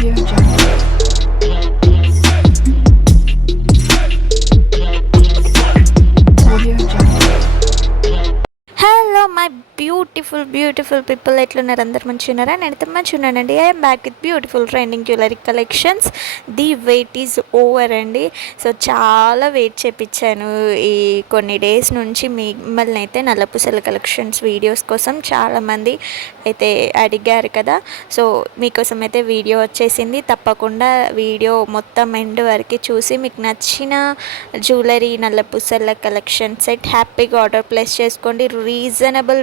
Audio Jungle. Audio Jungle. Hello my beautiful people, ఎట్లున్నారు? అందరు మంచిగా ఉన్నారా? నేనైతే మంచిగా ఉన్నానండి. I'm back with beautiful trending jewellery collections. The weight is over అండి. సో చాలా వెయిట్ చేపించాను ఈ కొన్ని డేస్ నుంచి. మిమ్మల్ని అయితే నల్లపూసల కలెక్షన్స్ వీడియోస్ కోసం చాలామంది అయితే అడిగారు కదా. సో మీకోసం అయితే వీడియో వచ్చేసింది. తప్పకుండా వీడియో మొత్తం ఎండ్ వరకు చూసి మీకు నచ్చిన జ్యువెలరీ నల్లపూసల కలెక్షన్ సెట్ హ్యాపీగా ఆర్డర్ ప్లేస్ చేసుకోండి. రీజనబుల్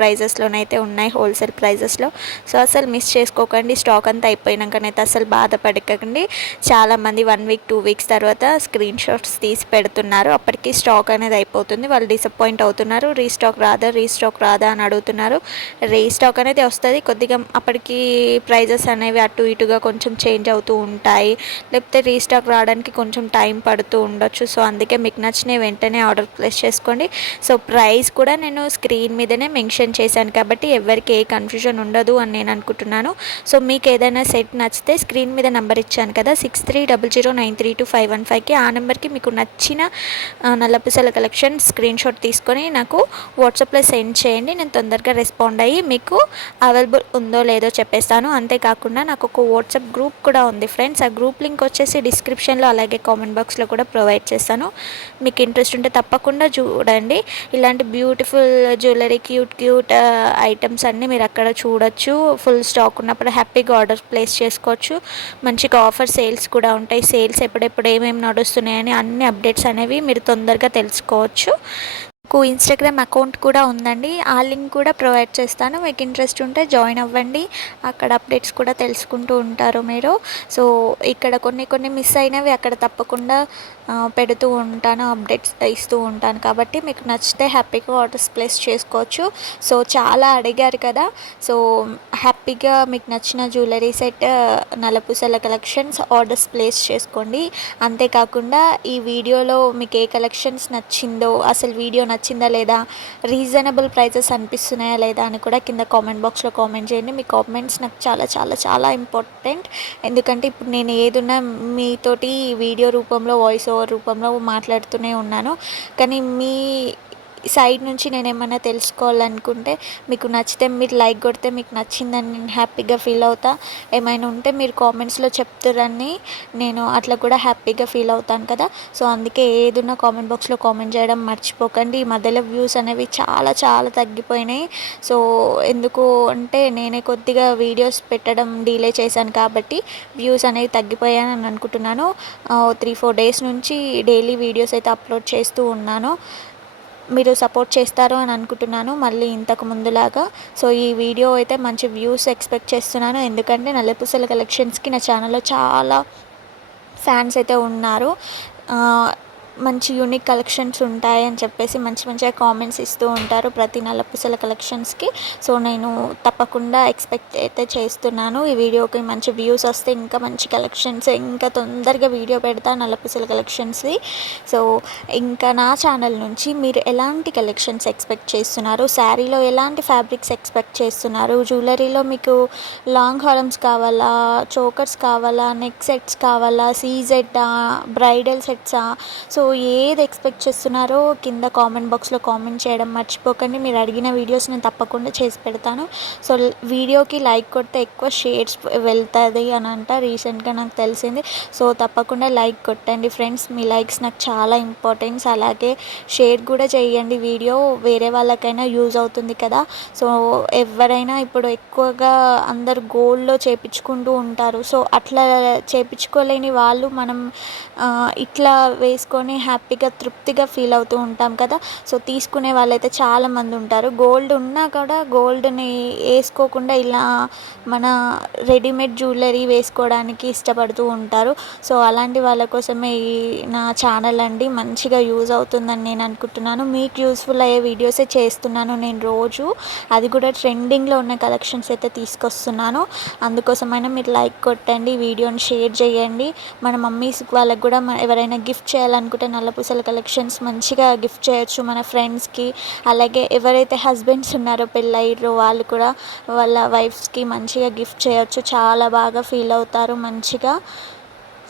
ప్రైజెస్లోనైతే ఉన్నాయి, హోల్సేల్ ప్రైజెస్లో. సో అసలు మిస్ చేసుకోకండి. స్టాక్ అంతా అయిపోయినాకనైతే అసలు బాధపడకండి. చాలామంది 1 వీక్ 2 వీక్స్ తర్వాత స్క్రీన్ షాట్స్ తీసి పెడుతున్నారు. అప్పటికి స్టాక్ అనేది అయిపోతుంది. వాళ్ళు డిసప్పాయింట్ అవుతున్నారు. రీస్టాక్ రాదా అని అడుగుతున్నారు. రీస్టాక్ అనేది వస్తుంది. కొద్దిగా అప్పటికి ప్రైజెస్ అనేవి అటు ఇటుగా కొంచెం చేంజ్ అవుతూ ఉంటాయి, లేకపోతే రీస్టాక్ రావడానికి కొంచెం టైం పడుతూ ఉండొచ్చు. సో అందుకే మీకు నచ్చినవి వెంటనే ఆర్డర్ ప్లేస్ చేసుకోండి. సో ప్రైస్ కూడా నేను స్క్రీన్ మీదనే మెన్షన్ చేశాను కాబట్టి ఎవరికి ఏ కన్ఫ్యూజన్ ఉండదు అని నేను అనుకుంటున్నాను. సో మీకు ఏదైనా సెట్ నచ్చితే స్క్రీన్ మీద నెంబర్ ఇచ్చాను కదా, 6300932515కి, ఆ నెంబర్కి మీకు నచ్చిన నల్లపూసల కలెక్షన్ స్క్రీన్ షాట్ తీసుకొని నాకు వాట్సాప్లో సెండ్ చేయండి. నేను తొందరగా రెస్పాండ్ అయ్యి మీకు అవైలబుల్ ఉందో లేదో చెప్పేస్తాను. అంతేకాకుండా నాకు ఒక వాట్సాప్ గ్రూప్ కూడా ఉంది ఫ్రెండ్స్. ఆ గ్రూప్ లింక్ వచ్చేసి డిస్క్రిప్షన్లో అలాగే కామెంట్ బాక్స్లో కూడా ప్రొవైడ్ చేస్తాను. మీకు ఇంట్రెస్ట్ ఉంటే తప్పకుండా చూడండి. ఇలాంటి బ్యూటిఫుల్ జ్యువెలరీ క్యూట్ ఐటమ్స్ అన్నీ మీరు అక్కడ చూడొచ్చు. ఫుల్ స్టాక్ ఉన్నప్పుడు హ్యాపీగా ఆర్డర్ ప్లేస్ చేసుకోవచ్చు. మంచిగా ఆఫర్ సేల్స్ కూడా ఉంటాయి. సేల్స్ ఎప్పుడెప్పుడు ఏమేమి నడుస్తున్నాయని అన్ని అప్డేట్స్ అనేవి మీరు తొందరగా తెలుసుకోవచ్చు. నాకు ఇన్స్టాగ్రామ్ అకౌంట్ కూడా ఉందండి, ఆ లింక్ కూడా ప్రొవైడ్ చేస్తాను. మీకు ఇంట్రెస్ట్ ఉంటే జాయిన్ అవ్వండి. అక్కడ అప్డేట్స్ కూడా తెలుసుకుంటూ ఉంటారు మీరు. సో ఇక్కడ కొన్ని మిస్ అయినవి అక్కడ తప్పకుండా పెడుతూ ఉంటాను, అప్డేట్స్ ఇస్తూ ఉంటాను. కాబట్టి మీకు నచ్చితే హ్యాపీగా ఆర్డర్స్ ప్లేస్ చేసుకోవచ్చు. సో చాలా అడిగారు కదా, సో హ్యాపీగా మీకు నచ్చిన జ్యువెలరీ సెట్ నల్లపూసల కలెక్షన్స్ ఆర్డర్స్ ప్లేస్ చేసుకోండి. అంతేకాకుండా ఈ వీడియోలో మీకు ఏ కలెక్షన్స్ నచ్చిందో, అసలు వీడియో నచ్చిందా లేదా, రీజనబుల్ ప్రైజెస్ అనిపిస్తున్నాయా లేదా అని కూడా కింద కామెంట్ బాక్స్లో కామెంట్ చేయండి. మీ కామెంట్స్ నాకు చాలా చాలా చాలా ఇంపార్టెంట్. ఎందుకంటే ఇప్పుడు నేను ఏదున్నా మీతోటి వీడియో రూపంలో, వాయిస్ ఓవర్ రూపంలో మాట్లాడుతూనే ఉన్నాను. కానీ మీ సైడ్ నుంచి నేను ఏమైనా తెలుసుకోవాలనుకుంటే, మీకు నచ్చితే మీరు లైక్ కొడితే మీకు నచ్చిందని నేను హ్యాపీగా ఫీల్ అవుతా. ఏమైనా ఉంటే మీరు కామెంట్స్లో చెప్తారని నేను అట్లా కూడా హ్యాపీగా ఫీల్ అవుతాను కదా. సో అందుకే ఏదున్నా కామెంట్ బాక్స్లో కామెంట్ చేయడం మర్చిపోకండి. ఈ మధ్యలో వ్యూస్ అనేవి చాలా చాలా తగ్గిపోయినాయి. సో ఎందుకు అంటే నేనే కొద్దిగా వీడియోస్ పెట్టడం డిలే చేశాను కాబట్టి వ్యూస్ అనేవి తగ్గిపోయాయని అనుకుంటున్నాను. 3-4 డేస్ నుంచి డైలీ వీడియోస్ అయితే అప్లోడ్ చేస్తూ ఉన్నాను. మీరు సపోర్ట్ చేస్తారు అని అనుకుంటున్నాను మళ్ళీ ఇంతకు ముందులాగా. సో ఈ వీడియో అయితే మంచి వ్యూస్ ఎక్స్పెక్ట్ చేస్తున్నాను. ఎందుకంటే నల్లపూసల కలెక్షన్స్కి నా ఛానల్లో చాలా ఫ్యాన్స్ అయితే ఉన్నారు. మంచి యూనిక్ కలెక్షన్స్ ఉంటాయి అని చెప్పేసి మంచిగా కామెంట్స్ ఇస్తూ ఉంటారు ప్రతి నల్లపూసల కలెక్షన్స్కి. సో నేను తప్పకుండా ఎక్స్పెక్ట్ అయితే చేస్తున్నాను. ఈ వీడియోకి మంచి వ్యూస్ వస్తే ఇంకా మంచి కలెక్షన్స్, ఇంకా తొందరగా వీడియో పెడతా నల్లపూసల కలెక్షన్స్ది. సో ఇంకా నా ఛానల్ నుంచి మీరు ఎలాంటి కలెక్షన్స్ ఎక్స్పెక్ట్ చేస్తున్నారు, శారీలో ఎలాంటి ఫ్యాబ్రిక్స్ ఎక్స్పెక్ట్ చేస్తున్నారు, జ్యువెలరీలో మీకు లాంగ్ హారమ్స్ కావాలా, చోకర్స్ కావాలా, నెక్ సెట్స్ కావాలా, సీజెడ్డా, బ్రైడల్ సెట్సా, సో ఏది ఎక్స్పెక్ట్ చేస్తున్నారో కింద కామెంట్ బాక్స్లో కామెంట్ చేయడం మర్చిపోకండి. మీరు అడిగిన వీడియోస్ నేను తప్పకుండా చేసి పెడతాను. సో వీడియోకి లైక్ కొడితే ఎక్కువ షేర్స్ వెళ్తుంది అని అంట, రీసెంట్గా నాకు తెలిసింది. సో తప్పకుండా లైక్ కొట్టండి ఫ్రెండ్స్. మీ లైక్స్ నాకు చాలా ఇంపార్టెన్స్. అలాగే షేర్ కూడా చేయండి. వీడియో వేరే వాళ్ళకైనా యూజ్ అవుతుంది కదా. సో ఎవరైనా ఇప్పుడు ఎక్కువగా అందరు గోల్డ్లో చేపించుకుంటూ ఉంటారు. సో అట్లా చేపించుకోలేని వాళ్ళు మనం ఇట్లా వేసుకొని హ్యాపీగా తృప్తిగా ఫీల్ అవుతూ ఉంటాం కదా. సో తీసుకునే వాళ్ళైతే చాలామంది ఉంటారు. గోల్డ్ ఉన్నా కూడా గోల్డ్ని వేసుకోకుండా ఇలా మన రెడీమేడ్ జ్యువెలరీ వేసుకోవడానికి ఇష్టపడుతూ ఉంటారు. సో అలాంటి వాళ్ళ కోసమే ఈ నా ఛానల్ అండి. మంచిగా యూజ్ అవుతుందని నేను అనుకుంటున్నాను. మీకు యూస్ఫుల్ అయ్యే వీడియోసే చేస్తున్నాను నేను రోజు. అది కూడా ట్రెండింగ్లో ఉన్న కలెక్షన్స్ అయితే తీసుకొస్తున్నాను. అందుకోసమైనా మీరు లైక్ కొట్టండి, వీడియోని షేర్ చేయండి. మన మమ్మీస్ వాళ్ళకి కూడా ఎవరైనా గిఫ్ట్ చేయాలనుకుంటే కావాలనుకుంటే నల్లపూసల కలెక్షన్స్ మంచిగా గిఫ్ట్ చేయొచ్చు మన ఫ్రెండ్స్కి. అలాగే ఎవరైతే హస్బెండ్స్ ఉన్నారో పెళ్ళయ్యారో వాళ్ళు కూడా వాళ్ళ వైఫ్స్కి మంచిగా గిఫ్ట్ చేయొచ్చు. చాలా బాగా ఫీల్ అవుతారు, మంచిగా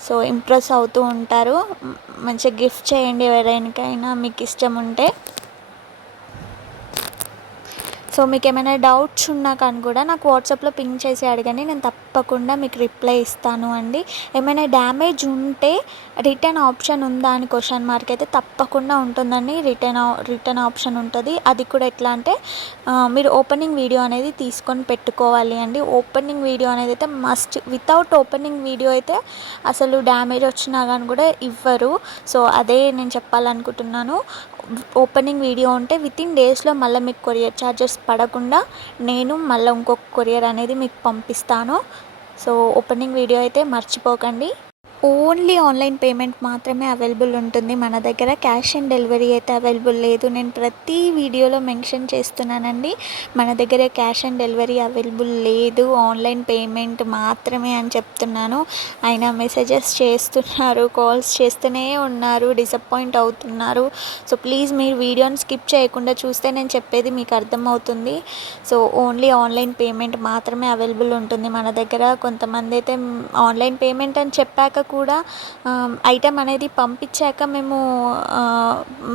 సో ఇంప్రెస్ అవుతూ ఉంటారు. మంచిగా గిఫ్ట్ చేయండి ఎవరికైనా మీకు ఇష్టం ఉంటే. సో మీకు ఏమైనా డౌట్స్ ఉన్నా కానీ కూడా నాకు వాట్సాప్లో పింగ్ చేసి అడగండి, నేను తప్పకుండా మీకు రిప్లై ఇస్తాను అండి. ఏమైనా డ్యామేజ్ ఉంటే రిటర్న్ ఆప్షన్ ఉందా అని క్వశ్చన్ మార్క్ అయితే తప్పకుండా ఉంటుందండి. రిటర్న్ ఆప్షన్ ఉంటుంది. అది కూడా ఎట్లా అంటే మీరు ఓపెనింగ్ వీడియో అనేది తీసుకొని పెట్టుకోవాలి అండి. ఓపెనింగ్ వీడియో అనేది అయితే మస్ట్. వితౌట్ ఓపెనింగ్ వీడియో అయితే అసలు డ్యామేజ్ వచ్చినా కానీ కూడా ఇవ్వరు. సో అదే నేను చెప్పాలనుకుంటున్నాను. ఓపెనింగ్ వీడియో ఉంటే వితిన్ డేస్లో మళ్ళీ మీకు కొరియర్ ఛార్జెస్ పడకుండా నేను మళ్ళీ ఇంకొక కొరియర్ అనేది మీకు పంపిస్తాను. సో ఓపెనింగ్ వీడియో అయితే మర్చిపోకండి. ఓన్లీ ఆన్లైన్ పేమెంట్ మాత్రమే అవైలబుల్ ఉంటుంది మన దగ్గర. క్యాష్ ఆన్ డెలివరీ అయితే అవైలబుల్ లేదు. నేను ప్రతి వీడియోలో మెన్షన్ చేస్తున్నానండి, మన దగ్గర క్యాష్ ఆన్ డెలివరీ అవైలబుల్ లేదు, ఆన్లైన్ పేమెంట్ మాత్రమే అని చెప్తున్నాను. అయినా మెసేజెస్ చేస్తున్నారు, కాల్స్ చేస్తూనే ఉన్నారు, డిసప్పాయింట్ అవుతున్నారు. సో ప్లీజ్ మీరు వీడియోని స్కిప్ చేయకుండా చూస్తే నేను చెప్పేది మీకు అర్థమవుతుంది. సో ఓన్లీ ఆన్లైన్ పేమెంట్ మాత్రమే అవైలబుల్ ఉంటుంది మన దగ్గర. కొంతమంది అయితే ఆన్లైన్ పేమెంట్ అని చెప్పాక కూడా ఐటెం అనేది పంపించాక మేము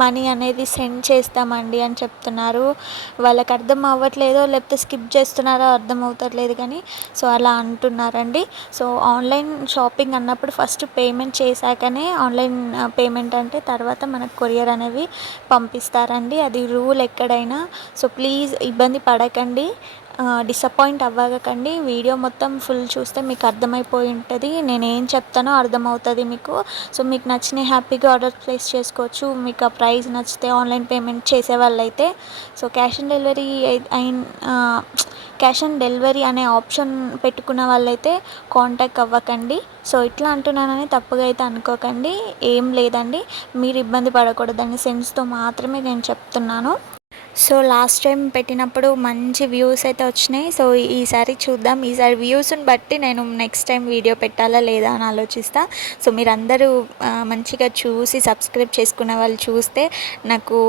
మనీ అనేది సెండ్ చేస్తామండి అని చెప్తున్నారు. వాళ్ళకి అర్థం అవ్వట్లేదో లేకపోతే స్కిప్ చేస్తున్నారో అర్థం అవుతలేదు కానీ సో అలా అంటున్నారండి. సో ఆన్లైన్ షాపింగ్ అన్నప్పుడు ఫస్ట్ పేమెంట్ చేశాకనే ఆన్లైన్ పేమెంట్ అంటే తర్వాత మనకు కొరియర్ అనేవి పంపిస్తారండి. అది రూల్ ఎక్కడైనా. సో ప్లీజ్ ఇబ్బంది పడకండి, డిసప్పాయింట్ అవ్వకండి. వీడియో మొత్తం ఫుల్ చూస్తే మీకు అర్థమైపోయి ఉంటుంది, నేను ఏం చెప్తానో అర్థమవుతుంది మీకు. సో మీకు నచ్చిన హ్యాపీగా ఆర్డర్ ప్లేస్ చేసుకోవచ్చు. మీకు ఆ ప్రైస్ నచ్చితే ఆన్లైన్ పేమెంట్ చేసే వాళ్ళైతే. సో క్యాష్ ఆన్ డెలివరీ అనే ఆప్షన్ పెట్టుకున్న వాళ్ళైతే కాంటాక్ట్ అవ్వకండి. సో ఇట్లా అంటున్నానని తప్పుగా అయితే అనుకోకండి, ఏం లేదండి, మీరు ఇబ్బంది పడకూడదని సెన్స్తో మాత్రమే నేను చెప్తున్నాను. సో లాస్ట్ టైం పెట్టినప్పుడు మంచి వ్యూస్ అయితే వచ్చినాయి. సో ఈసారి చూద్దాం, ఈసారి వ్యూస్ని బట్టి నేను నెక్స్ట్ టైం వీడియో పెట్టాలా లేదా అని ఆలోచిస్తా. సో మీరందరూ మంచిగా చూసి సబ్స్క్రైబ్ చేసుకున్న వాళ్ళు చూస్తే నాకు,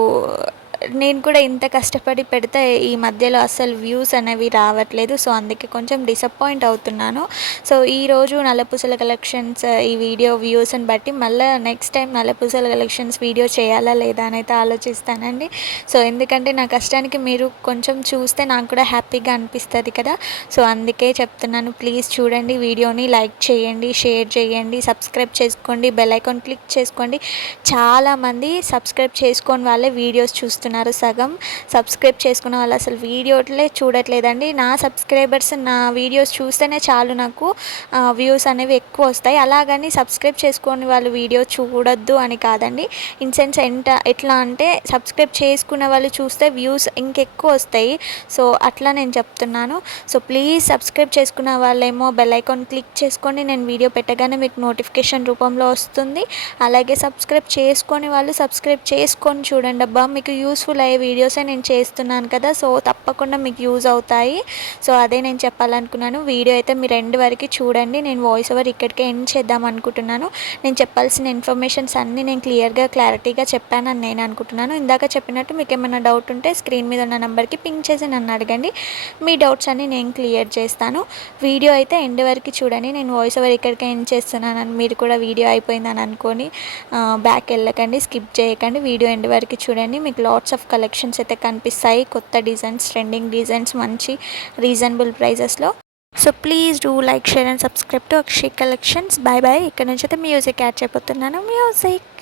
నేను కూడా ఇంత కష్టపడి పెడితే ఈ మధ్యలో అసలు వ్యూస్ అనేవి రావట్లేదు. సో అందుకే కొంచెం డిసప్పాయింట్ అవుతున్నాను. సో ఈరోజు నల్లపూసల కలెక్షన్స్ ఈ వీడియో వ్యూస్ని బట్టి మళ్ళీ నెక్స్ట్ టైం నల్లపూసల కలెక్షన్స్ వీడియో చేయాలా లేదా అని అయితే ఆలోచిస్తానండి. సో ఎందుకంటే నా కష్టానికి మీరు కొంచెం చూస్తే నాకు కూడా హ్యాపీగా అనిపిస్తుంది కదా. సో అందుకే చెప్తున్నాను, ప్లీజ్ చూడండి, వీడియోని లైక్ చేయండి, షేర్ చేయండి, సబ్స్క్రైబ్ చేసుకోండి, బెల్ ఐకాన్ క్లిక్ చేసుకోండి. చాలామంది సబ్స్క్రైబ్ చేసుకొని వాళ్ళే వీడియోస్ చూస్తున్నారు. సగం సబ్స్క్రైబ్ చేసుకున్న వాళ్ళు అసలు వీడియోలే చూడట్లేదండి. నా సబ్స్క్రైబర్స్ నా వీడియోస్ చూస్తేనే చాలు నాకు వ్యూస్ అనేవి ఎక్కువ వస్తాయి. అలాగని సబ్స్క్రైబ్ చేసుకొని వాళ్ళు వీడియో చూడొద్దు అని కాదండి. ఇన్సెన్స్ ఎట్లా అంటే సబ్స్క్రైబ్ చేసుకున్న వాళ్ళు చూస్తే వ్యూస్ ఇంకెక్కువ వస్తాయి. సో అట్లా నేను చెప్తున్నాను. సో ప్లీజ్ సబ్స్క్రైబ్ చేసుకున్న వాళ్ళేమో బెల్ ఐకాన్ క్లిక్ చేసుకోండి, నేను వీడియో పెట్టగానే మీకు నోటిఫికేషన్ రూపంలో వస్తుంది. అలాగే సబ్స్క్రైబ్ చేసుకొని వాళ్ళు సబ్స్క్రైబ్ చేసుకొని చూడండి. అబ్బా మీకు యూస్ఫుల్ అయ్యే వీడియోసే నేను చేస్తున్నాను కదా, సో తప్పకుండా మీకు యూజ్ అవుతాయి. సో అదే నేను చెప్పాలనుకున్నాను. వీడియో అయితే మీరు ఎండ్ వరకు చూడండి. నేను వాయిస్ ఓవర్ ఇక్కడికే ఎండ్ చేద్దాం అనుకుంటున్నాను. నేను చెప్పాల్సిన ఇన్ఫర్మేషన్స్ అన్నీ నేను క్లారిటీగా చెప్పానని నేను అనుకుంటున్నాను. ఇందాక చెప్పినట్టు మీకు ఏమైనా డౌట్ ఉంటే స్క్రీన్ మీద ఉన్న నెంబర్కి పింగ్ చేసి నన్ను అడగండి, మీ డౌట్స్ అన్నీ నేను క్లియర్ చేస్తాను. వీడియో అయితే ఎండ్ వరకు చూడండి. నేను వాయిస్ ఓవర్ ఇక్కడికే ఎండ్ చేస్తున్నానని మీరు కూడా వీడియో అయిపోయిందని అనుకొని బ్యాక్ వెళ్ళకండి, స్కిప్ చేయకండి, వీడియో ఎండ్ వరకు చూడండి. మీకు లాట్స్ ఆఫ్ కలెక్షన్స్ అయితే కనిపిస్తాయి, కొత్త డిజైన్స్, ట్రెండింగ్ డిజైన్స్, మంచి రీజనబుల్ ప్రైజెస్లో. So please do like, share and subscribe to Akshay collections. Bye bye. ఇక్కడ నుంచి అయితే మ్యూజిక్ యాడ్ చేయబోతున్నాను. మ్యూజిక్